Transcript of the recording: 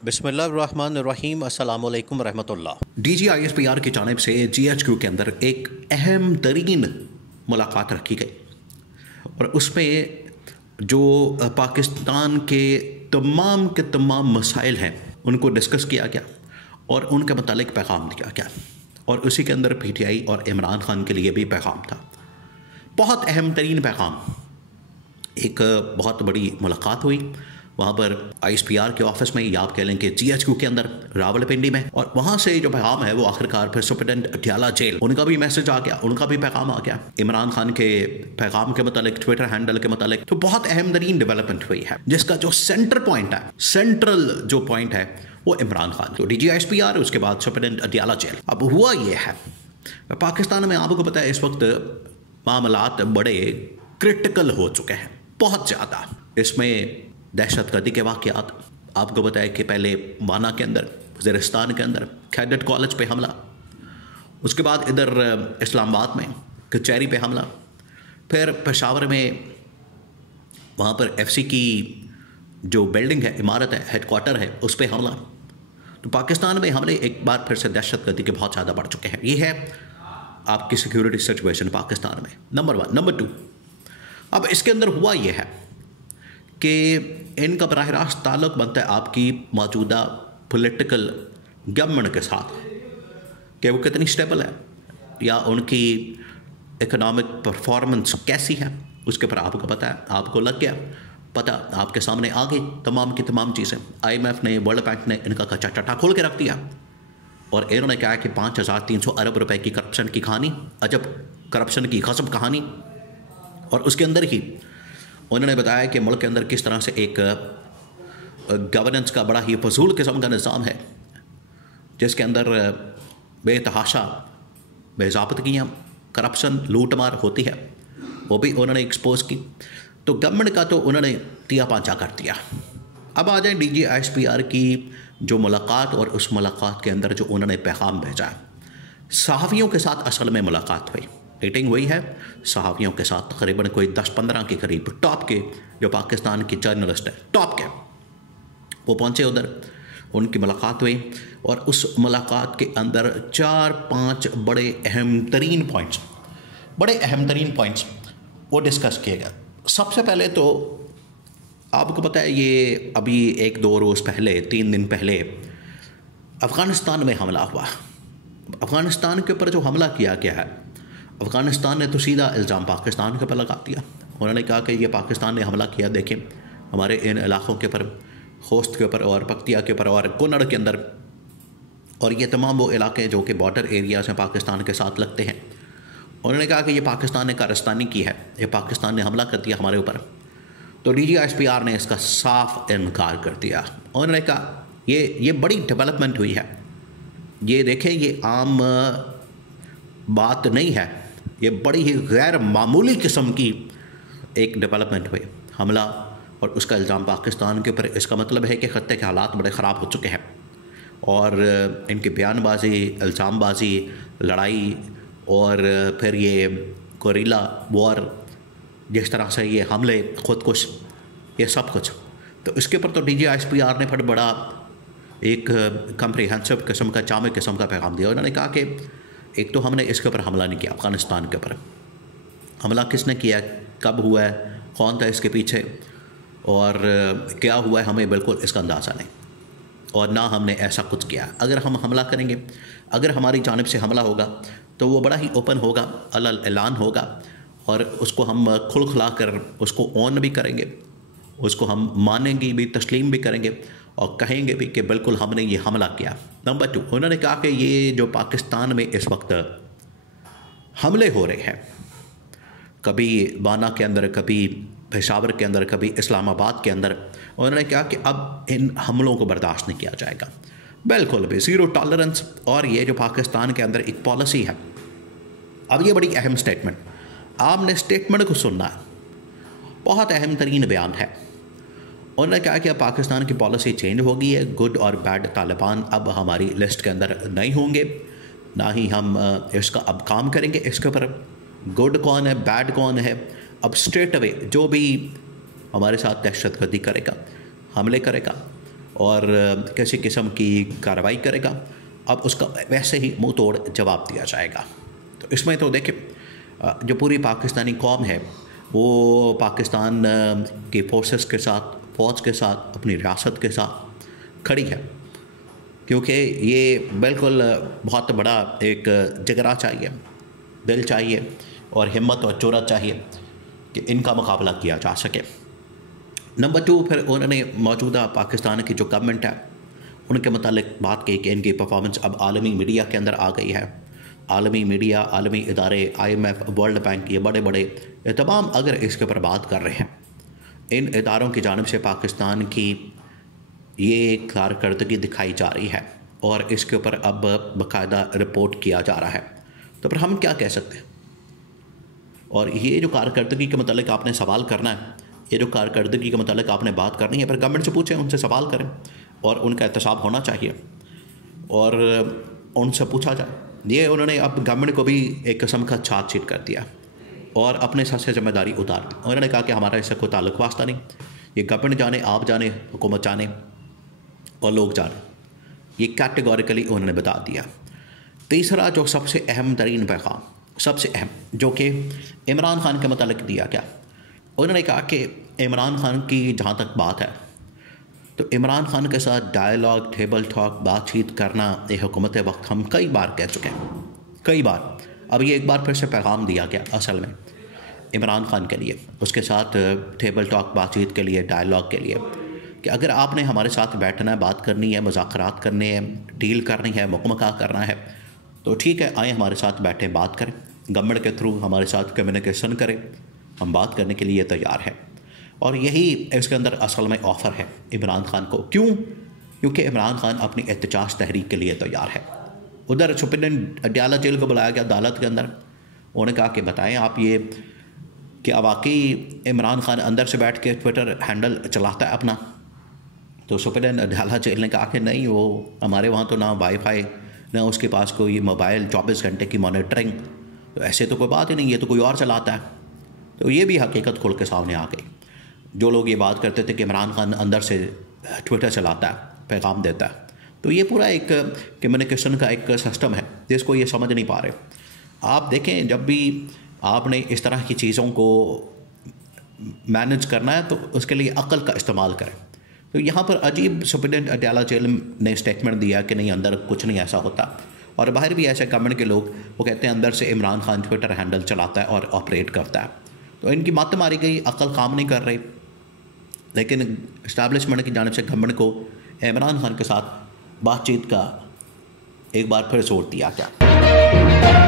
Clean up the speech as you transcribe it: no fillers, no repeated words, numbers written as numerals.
बिस्मिल्लाहिर्रहमानिर्रहीम अस्सलाम वालेकुम रहमतुल्लाह। DGISPR की जानिब से GHQ के अंदर एक अहम तरीन मुलाकात रखी गई और उसमें जो पाकिस्तान के तमाम मसाइल हैं उनको डिस्कस किया गया और उनके मुतालिक पैगाम दिया गया और उसी के अंदर PTI और इमरान खान के लिए भी पैगाम था। बहुत अहम तरीन पैगाम। एक बहुत बड़ी मुलाकात हुई वहाँ पर ISPR के ऑफिस में, या आप कह लें कि GHQ के अंदर रावलपिंडी में, और वहाँ से जो पैगाम है वो आखिरकार फिर सुप्रिटेंडेंट अटियाला जेल, उनका भी मैसेज आ गया, उनका भी पैगाम आ गया इमरान खान के पैगाम के मतलब ट्विटर हैंडल के मतलब। तो बहुत अहम तरीन डेवलपमेंट हुई है जिसका जो सेंट्रल जो पॉइंट है वो इमरान खान। तो DGISPR, उसके बाद सुप्रिटेंडेंट अटियाला जेल। अब हुआ ये है पाकिस्तान में, आपको पता है इस वक्त मामलात बड़े क्रिटिकल हो चुके हैं, बहुत ज़्यादा। इसमें दहशतगर्दी के वाक़यात, आपको बताया कि पहले माना के अंदर, वज़ीरिस्तान के अंदर कैडेट कॉलेज पे हमला, उसके बाद इधर इस्लामाबाद में कचहरी पे हमला, फिर पेशावर में वहाँ पर FC की जो बिल्डिंग है, इमारत है, हेडक्वार्टर है, उस पर हमला। तो पाकिस्तान में हमले एक बार फिर से दहशतगर्दी के बहुत ज़्यादा बढ़ चुके हैं। ये है आपकी सिक्योरिटी सिचुएशन पाकिस्तान में, नंबर 1। नंबर 2, अब इसके अंदर हुआ ये है कि इनका बराह रास्त ताल्लुक़ बनता है आपकी मौजूदा पॉलिटिकल गवर्नमेंट के साथ, कि वो कितनी स्टेबल है या उनकी इकोनॉमिक परफॉर्मेंस कैसी है, उसके पर आपको पता है, आपको लग गया पता, आपके सामने आ गई तमाम की तमाम चीज़ें। IMF ने, वर्ल्ड बैंक ने इनका कच्चा चट्टा खोल के रख दिया और इन्होंने कहा कि 5300 अरब रुपए की करप्शन की कहानी, अजब करप्शन की गज़ब कहानी। और उसके अंदर ही उन्होंने बताया कि मुल्क के अंदर किस तरह से एक गवर्नेंस का बड़ा ही फजूल किस्म का निज़ाम है जिसके अंदर बेतहाशा बेज़ाब्तगियाँ, करप्शन, लूट मार होती है, वो भी उन्होंने एक्सपोज की। तो गवर्नमेंट का तो उन्होंने तिया पांचा कर दिया। अब आ जाए DGISPR की जो मुलाकात, और उस मुलाकात के अंदर जो उन्होंने पैगाम भेजा, सहाफ़ियों के साथ असल में मुलाकात हुई, मीटिंग हुई है सहाफ़ियों के साथ, तकरीबन कोई 10-15 के करीब टॉप के जो पाकिस्तान की जर्नलिस्ट है, टॉप के, वो पहुँचे उधर, उनकी मुलाकात हुई और उस मुलाकात के अंदर 4-5 बड़े अहम तरीन पॉइंट्स वो डिस्कस किए गए। सबसे पहले तो आपको पता है, ये अभी 1-2 रोज़ पहले, 3 दिन पहले अफ़गानिस्तान में हमला हुआ। अफ़गानिस्तान के ऊपर जो हमला किया गया है, अफ़गानिस्तान ने तो सीधा इल्ज़ाम पाकिस्तान के ऊपर लगा दिया। उन्होंने कहा कि ये पाकिस्तान ने हमला किया, देखें हमारे इन इलाक़ों के ऊपर, खोस्त के ऊपर और पख्तिया के ऊपर और कुनड़ के अंदर, और ये तमाम वो इलाके जो कि बॉर्डर एरियाज़ हैं पाकिस्तान के साथ लगते हैं। उन्होंने कहा कि ये पाकिस्तान ने कारस्तानी की है, ये पाकिस्तान ने हमला कर दिया हमारे ऊपर। तो DGISPR ने इसका साफ इनकार कर दिया। उन्होंने कहा ये बड़ी डेवलपमेंट हुई है, ये देखें ये आम बात नहीं है, ये बड़ी ही गैर मामूली किस्म की एक डेवलपमेंट हुई, हमला और उसका इल्ज़ाम पाकिस्तान के ऊपर। इसका मतलब है कि खत्ते के हालात बड़े ख़राब हो चुके हैं और इनकी बयानबाजी, इल्ज़ामबाजी, लड़ाई और फिर ये गोरिल्ला वॉर, जिस तरह से ये हमले, खुदकुश, ये सब कुछ। तो इसके ऊपर तो DGISPR ने फिर बड़ा एक कम्प्रिहेंसिव किस्म का, जामे किस्म का पैगाम दिया। उन्होंने कहा कि एक तो हमने इसके ऊपर हमला नहीं किया, अफ़गानिस्तान के ऊपर हमला किसने किया, कब हुआ है, कौन था इसके पीछे और क्या हुआ है, हमें बिल्कुल इसका अंदाज़ा नहीं, और ना हमने ऐसा कुछ किया। अगर हम हमला करेंगे, अगर हमारी जानिब से हमला होगा तो वो बड़ा ही ओपन होगा, अलल ऐलान होगा, और उसको हम खुलखुला कर उसको ऑन भी करेंगे, उसको हम मानेंगे भी, तस्लीम भी करेंगे और कहेंगे भी कि बिल्कुल हमने ये हमला किया। नंबर 2, उन्होंने कहा कि ये जो पाकिस्तान में इस वक्त हमले हो रहे हैं, कभी बाना के अंदर, कभी पेशावर के अंदर, कभी इस्लामाबाद के अंदर, उन्होंने कहा कि अब इन हमलों को बर्दाश्त नहीं किया जाएगा, बिल्कुल भी ज़ीरो टॉलरेंस। और ये जो पाकिस्तान के अंदर एक पॉलिसी है, अब ये बड़ी अहम स्टेटमेंट, आपने स्टेटमेंट को सुनना है, बहुत अहम तरीन बयान है। उन्होंने कहा कि अब पाकिस्तान की पॉलिसी चेंज हो गई है, गुड और बैड तालिबान अब हमारी लिस्ट के अंदर नहीं होंगे, ना ही हम इसका अब काम करेंगे इसके ऊपर, गुड कौन है, बैड कौन है। अब स्ट्रेट अवे जो भी हमारे साथ दहशतगर्दी करेगा, हमले करेगा और किसी किस्म की कार्रवाई करेगा, अब उसका वैसे ही मुंह तोड़ जवाब दिया जाएगा। तो इसमें तो देखिए, जो पूरी पाकिस्तानी कौम है वो पाकिस्तान की फोर्सेस के साथ, फ़ौज के साथ, अपनी रियासत के साथ खड़ी है, क्योंकि ये बिल्कुल बहुत बड़ा एक जिगरा चाहिए, दिल चाहिए और हिम्मत और जुर्रत चाहिए कि इनका मुकाबला किया जा सके। नंबर 2, फिर उन्होंने मौजूदा पाकिस्तान की जो गवर्नमेंट है उनके मतलब बात की कि इनकी परफॉर्मेंस अब आलमी मीडिया के अंदर आ गई है। आलमी मीडिया, आलमी इदारे, IMF, वर्ल्ड बैंक, ये बड़े बड़े ये तमाम अगर इसके ऊपर बात कर रहे हैं, इन इदारों की जानिब से पाकिस्तान की ये कारकर्दगी दिखाई जा रही है और इसके ऊपर अब बाकायदा रिपोर्ट किया जा रहा है। तो फिर हम क्या कह सकते हैं? और ये जो कारकर्दगी के मतलब आपने सवाल करना है, ये जो कारकर्दगी के मतलब आपने बात करनी है, फिर गवर्नमेंट से पूछें, उनसे सवाल करें और उनका एहतसाब होना चाहिए और उनसे पूछा जाए। ये उन्होंने अब गवर्नमेंट को भी एक किस्म का चार्जशीट कर दिया और अपने सर से जिम्मेदारी उतार दी। उन्होंने कहा कि हमारा इससे कोई ताल्लुक वास्ता नहीं, ये गवर्नमेंट जाने, आप जाने, हुकूमत जाने और लोग जाने, ये कैटेगोरिकली उन्होंने बता दिया। तीसरा जो सबसे अहम तरीन पैगाम, सबसे अहम, जो कि इमरान खान के मतलब दिया गया, उन्होंने कहा कि इमरान खान की जहाँ तक बात है तो इमरान खान के साथ डायलॉग, टेबल टॉक, बातचीत करना ये हुकूमत वक्त हम कई बार कह चुके हैं, कई बार। अब ये एक बार फिर से पैगाम दिया गया असल में इमरान खान के लिए, उसके साथ टेबल टॉक, बातचीत के लिए, डायलॉग के लिए, कि अगर आपने हमारे साथ बैठना है, बात करनी है, मुज़ाकरात करने हैं, डील करनी है, मुकमका करना है, तो ठीक है, आए हमारे साथ बैठें, बात करें, गवर्नमेंट के थ्रू हमारे साथ कम्युनिकेशन करें, हम बात करने के लिए तैयार हैं। और यही इसके अंदर असल में ऑफ़र है इमरान खान को। क्यों? क्योंकि इमरान खान अपनी एहतजाज तहरीक के लिए तैयार है। उधर सुप्रीटेंडेंट अडयाला जेल को बुलाया गया अदालत के अंदर, उन्होंने कहा कि बताएं आप ये कि वाकई इमरान खान अंदर से बैठ के ट्विटर हैंडल चलाता है अपना? तो सुप्रीटेंडेंट अडयाला जेल ने कहा कि नहीं, वो हमारे वहाँ तो ना वाईफाई, ना उसके पास कोई मोबाइल 24 घंटे की मॉनिटरिंग, तो ऐसे तो कोई बात ही नहीं, ये तो कोई और चलाता है। तो ये भी हकीकत खुल के सामने आ गई। जो लोग ये बात करते थे कि इमरान खान अंदर से ट्विटर चलाता है, पैगाम देता है, तो ये पूरा एक कम्युनिकेशन का एक सिस्टम है जिसको ये समझ नहीं पा रहे। आप देखें, जब भी आपने इस तरह की चीज़ों को मैनेज करना है तो उसके लिए अक्ल का इस्तेमाल करें। तो यहाँ पर अजीब सुप्रीटेंडेंट अडयाला जेल ने स्टेटमेंट दिया कि नहीं, अंदर कुछ नहीं ऐसा होता, और बाहर भी ऐसे गवर्नमेंट के लोग वो कहते हैं अंदर से इमरान खान ट्विटर हैंडल चलाता है और ऑपरेट करता है। तो इनकी मत मारी गई, अक्ल काम नहीं कर रही। लेकिन इस्टेब्लिशमेंट की जानिब से गवर्नमेंट को इमरान खान के साथ बातचीत का एक बार फिर जोर दिया गया।